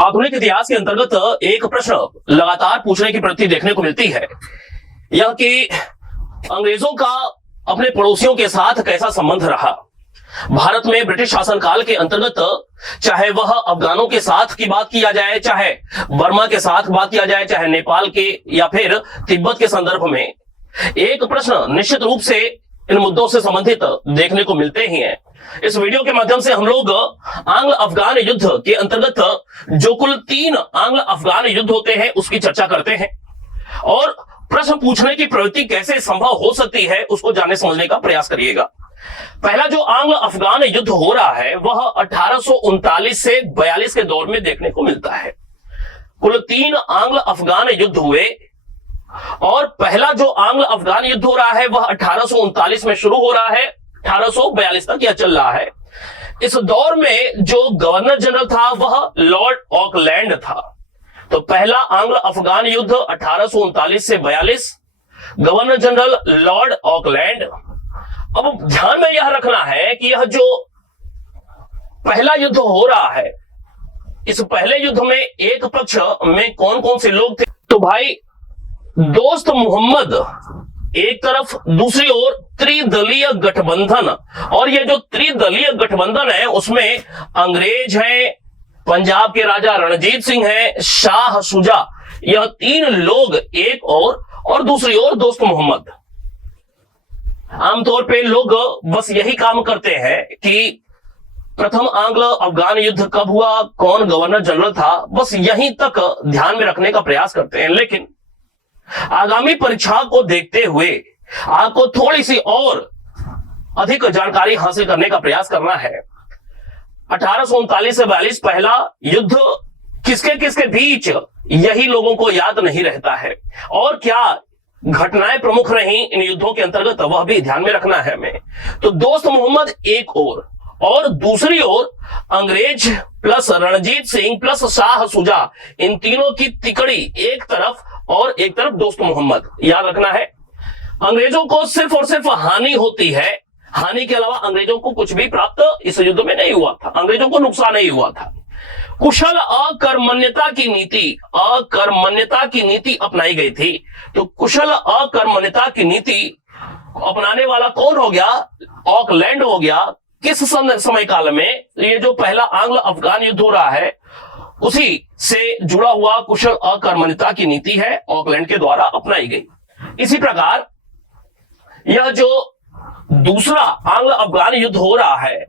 आधुनिक इतिहास के अंतर्गत एक प्रश्न लगातार पूछने की प्रवृत्ति देखने को मिलती है, यह कि अंग्रेजों का अपने पड़ोसियों के साथ कैसा संबंध रहा। भारत में ब्रिटिश शासनकाल के अंतर्गत चाहे वह अफगानों के साथ की बात किया जाए, चाहे बर्मा के साथ बात किया जाए, चाहे नेपाल के या फिर तिब्बत के संदर्भ में, एक प्रश्न निश्चित रूप से इन मुद्दों से संबंधित देखने को मिलते ही हैं। इस वीडियो के माध्यम से हम लोग आंग्ल अफगान युद्ध के अंतर्गत जो कुल 3 आंग्ल अफगान युद्ध होते हैं उसकी चर्चा करते हैं और प्रश्न पूछने की प्रवृत्ति कैसे संभव हो सकती है उसको जानने समझने का प्रयास करिएगा। पहला जो आंग्ल अफगान युद्ध हो रहा है वह 1839 से 42 के दौर में देखने को मिलता है। कुल 3 आंग्ल अफगान युद्ध हुए और पहला जो आंग्ल अफगान युद्ध हो रहा है वह 1839 में शुरू हो रहा है, 1842 तक यह चल रहा है। इस दौर में जो गवर्नर जनरल था वह लॉर्ड ऑकलैंड था। तो पहला आंग्ल अफगान युद्ध 1839 से 42, गवर्नर जनरल लॉर्ड ऑकलैंड। अब ध्यान में यह रखना है कि यह जो पहला युद्ध हो रहा है, इस पहले युद्ध में एक पक्ष में कौन कौन से लोग थे? तो भाई दोस्त मोहम्मद एक तरफ, दूसरी ओर त्रिदलीय गठबंधन, और ये जो त्रिदलीय गठबंधन है उसमें अंग्रेज हैं, पंजाब के राजा रणजीत सिंह हैं, शाह शुजा, यह 3 लोग एक और दूसरी ओर दोस्त मोहम्मद। आमतौर पे लोग बस यही काम करते हैं कि प्रथम आंग्ल अफगान युद्ध कब हुआ, कौन गवर्नर जनरल था, बस यहीं तक ध्यान में रखने का प्रयास करते हैं। लेकिन आगामी परीक्षा को देखते हुए आपको थोड़ी सी और अधिक जानकारी हासिल करने का प्रयास करना है। 1839 से 42 पहला युद्ध किसके किसके बीच, यही लोगों को याद नहीं रहता है। और क्या घटनाएं प्रमुख रही इन युद्धों के अंतर्गत वह भी ध्यान में रखना है हमें। तो दोस्त मोहम्मद एक और दूसरी ओर अंग्रेज प्लस रणजीत सिंह प्लस शाह शुजा, इन तीनों की तिकड़ी एक तरफ और एक तरफ दोस्त मोहम्मद। याद रखना है अंग्रेजों को सिर्फ और सिर्फ हानि होती है, हानि के अलावा अंग्रेजों को कुछ भी प्राप्त इस युद्ध में नहीं हुआ था, अंग्रेजों को नुकसान नहीं हुआ था। कुशल अकर्मण्यता की नीति अपनाई गई थी। तो कुशल अकर्मण्यता की नीति अपनाने वाला कौन हो गया? ऑकलैंड हो गया। किस समय काल में? ये जो पहला आंग्ल अफगान युद्ध हो रहा है उसी से जुड़ा हुआ कुशल अकर्मण्यता की नीति है, ऑकलैंड के द्वारा अपनाई गई। इसी प्रकार यह जो दूसरा आंग्ल अफगान युद्ध हो रहा है,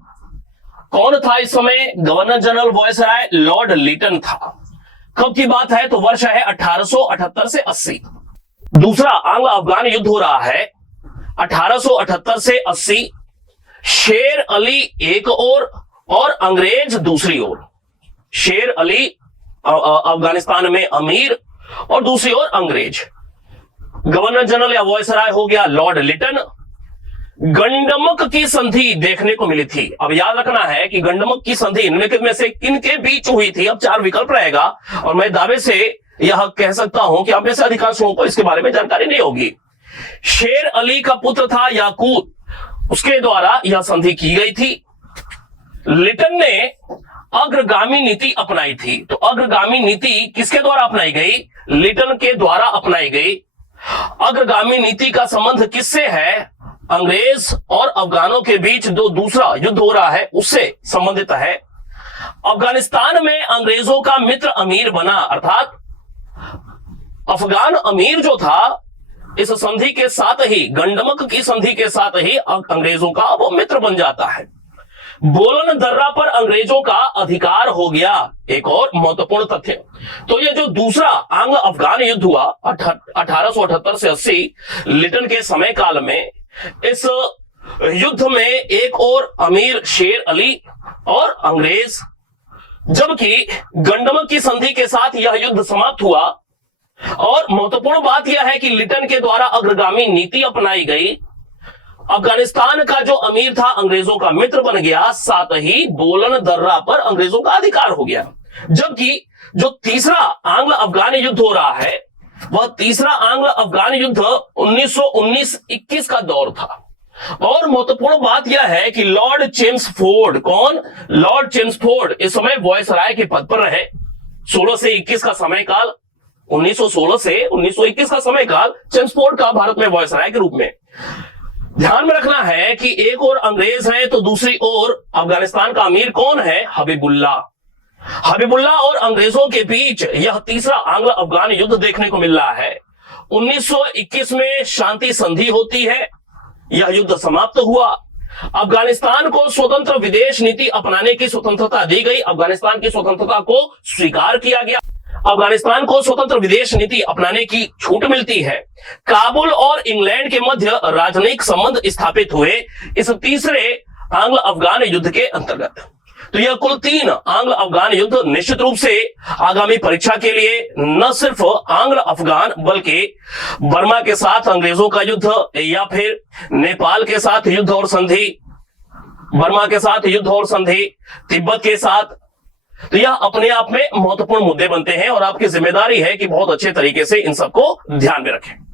कौन था इस समय? Governor general viceroy lord Lytton था। कब की बात है? तो वर्ष है 1878 से 80। दूसरा आंग्ल अफगान युद्ध हो रहा है 1878 से 80। शेर अली एक और अंग्रेज दूसरी ओर। शेर अली अफगानिस्तान में अमीर और दूसरी ओर अंग्रेज। गवर्नर जनरल या वायसराय हो गया लॉर्ड लिटन। गंडमक की संधि देखने को मिली थी। अब याद रखना है कि गंडमक की संधि इनमें में से किनके बीच हुई थी? अब 4 विकल्प रहेगा और मैं दावे से यह कह सकता हूं कि आप में से अधिकांश लोगों को इसके बारे में जानकारी नहीं होगी। शेर अली का पुत्र था याकूत, उसके द्वारा यह संधि की गई थी। लिटन ने अग्रगामी नीति अपनाई थी। तो अग्रगामी नीति किसके द्वारा अपनाई गई? लिटन के द्वारा अपनाई गई। अग्रगामी नीति का संबंध किससे है? अंग्रेज और अफगानों के बीच जो दूसरा युद्ध हो रहा है उससे संबंधित है। अफगानिस्तान में अंग्रेजों का मित्र अमीर बना, अर्थात अफगान अमीर जो था इस संधि के साथ ही, गंडमक की संधि के साथ ही अंग्रेजों का वो मित्र बन जाता है। बोलन दर्रा पर अंग्रेजों का अधिकार हो गया, एक और महत्वपूर्ण तथ्य। तो ये जो दूसरा आंग्ल अफगान युद्ध हुआ 1878 से 80 लिटन के समय काल में, इस युद्ध में एक और अमीर शेर अली और अंग्रेज, जबकि गंडमक की संधि के साथ यह युद्ध समाप्त हुआ। और महत्वपूर्ण बात यह है कि लिटन के द्वारा अग्रगामी नीति अपनाई गई। अफगानिस्तान का जो अमीर था अंग्रेजों का मित्र बन गया, साथ ही बोलन दर्रा पर अंग्रेजों का अधिकार हो गया। जबकि जो तीसरा आंग्ल अफगान युद्ध हो रहा है वह तीसरा आंग्ल अफगान युद्ध 1919-21 का दौर था। और महत्वपूर्ण बात यह है कि लॉर्ड चेम्सफोर्ड, कौन? लॉर्ड चेम्सफोर्ड इस समय वायसराय के पद पर रहे। 1916 से 21 का समय काल, 1916 से 1921 का समय काल चेम्सफोर्ड का भारत में वायसराय के रूप में। ध्यान में रखना है कि एक और अंग्रेज है तो दूसरी ओर अफगानिस्तान का अमीर कौन है? हबीबुल्ला। हबीबुल्ला और अंग्रेजों के बीच यह तीसरा आंग्ल अफगान युद्ध देखने को मिल रहा है। 1921 में शांति संधि होती है, यह युद्ध समाप्त हुआ। अफगानिस्तान को स्वतंत्र विदेश नीति अपनाने की स्वतंत्रता दी गई, अफगानिस्तान की स्वतंत्रता को स्वीकार किया गया, अफगानिस्तान को स्वतंत्र विदेश नीति अपनाने की छूट मिलती है। काबुल और इंग्लैंड के मध्य राजनयिक संबंध स्थापित हुए इस तीसरे आंग्ल अफगान युद्ध के अंतर्गत। तो यह कुल 3 आंग्ल अफगान युद्ध निश्चित रूप से आगामी परीक्षा के लिए न सिर्फ आंग्ल अफगान बल्कि बर्मा के साथ अंग्रेजों का युद्ध या फिर नेपाल के साथ युद्ध और संधि, बर्मा के साथ युद्ध और संधि, तिब्बत के साथ, तो यह अपने आप में महत्वपूर्ण मुद्दे बनते हैं और आपकी जिम्मेदारी है कि बहुत अच्छे तरीके से इन सबको ध्यान में रखें।